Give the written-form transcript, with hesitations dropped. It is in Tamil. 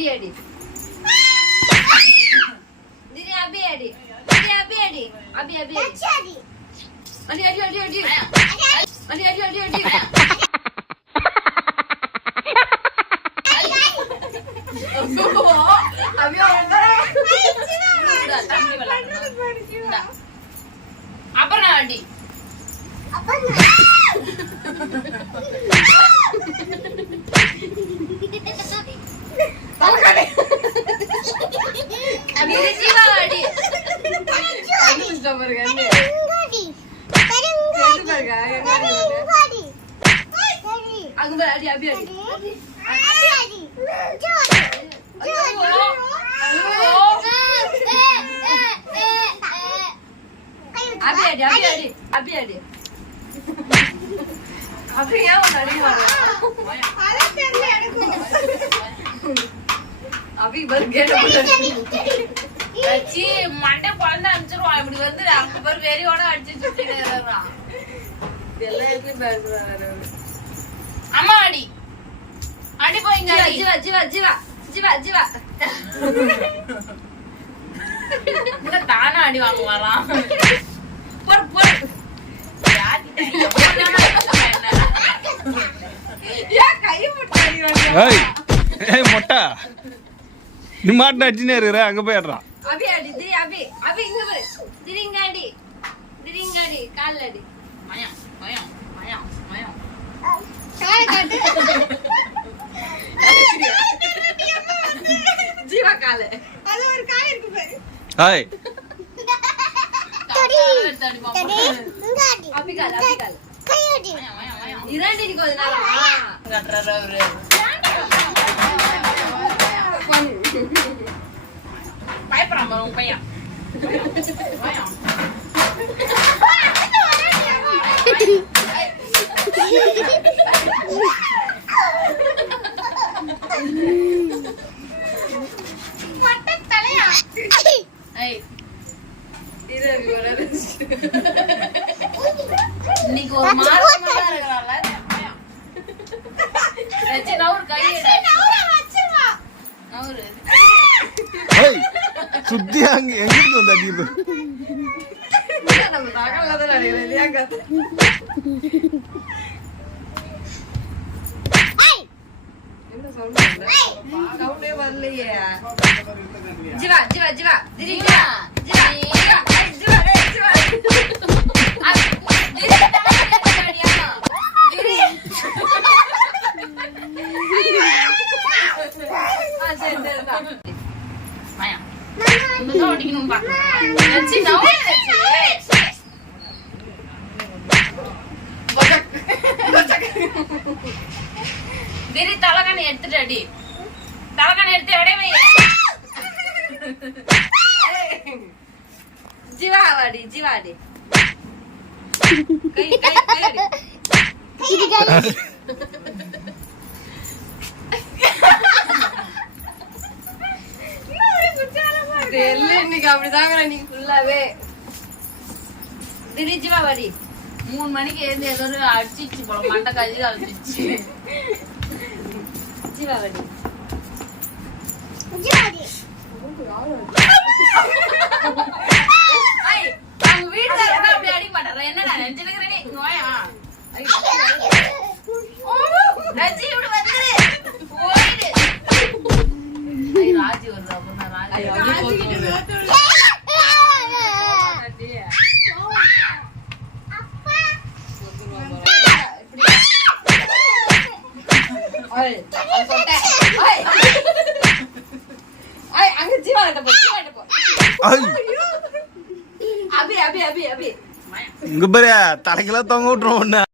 அபி அடி திரி அபி அடி திரி அபி அடி அபி அபி அடி அடி அடி அடி அடி அடி அடி அடி அபி தம்பி விளையாடுறா அப்புறம் அடி மண்டை குழந்தை அனுப்பிச்சிருவான் இப்படி வந்து அவங்க பேர் வெறியோட அடிச்சு அம்மா அடி அடி போயிங்க ஜீவா ஜீவா ஜீவா ஜீவா ஜீவா தானே அடி வாங்க வரான் மொட்டா நீ மாட்டின அடிச்சுனே இருக்கிற அங்க போயிடுறான் அபி அடி திரி அபி அபி இங்க பாரு திரிங்க அடி திரிங்க அடி கால்ல அடி மயா மயா மயா மயா கால் கட்டு ஜீவா கால் அது ஒரு கால் இருக்கு பாரு ஹாய் தடி தடி இங்க அடி அபி கால் கை அடி மயா மயா மயா இரண்டு நிக்கு அதனால கட்டறற அவரு பயப்படாம உன் பையன் இன்னைக்கு ஒரு மாசமா இருக்கிறாள் ஒரு கையிட சுத்தி அங்க எங்கிருந்து வந்து அடிக்கிறது ஜீவா ஜீவா ஜீவா திரி ஜீவா ஜீவா ஜீவா ஜீவா தலகாணி எடுத்துட்டு அடி தலகாணி எடுத்து அடைவே ஜீவா அடி ஜீவா அடி கை கை கை அடி இன்னைக்கு அப்படிதாங்க நீங்க ஃபுல்லாவே திரி ஜீவா அடி 3 மணிக்கு எழுந்து ஏதோ அடிச்சிச்சு போல மண்டை கஞ்சி அடிச்சிச்சு ஜீவா அடி ஜீவா அடி அவங்க வீட்டுல இருந்தா அப்படி அடிக்க மாட்டாரா என்ன நான் நினைச்சிருக்கிறேன் நோயா ரஜி இப்படி வந்துரு ஓடிடு ராஜி வருது அப்படின்னா ராஜி அங்க ஜீவா கிட்ட போ அபி அபி அபி அபி இங்க பாரு தலைக்கெல்லாம் தொங்க விட்டுரும் ஒண்ணு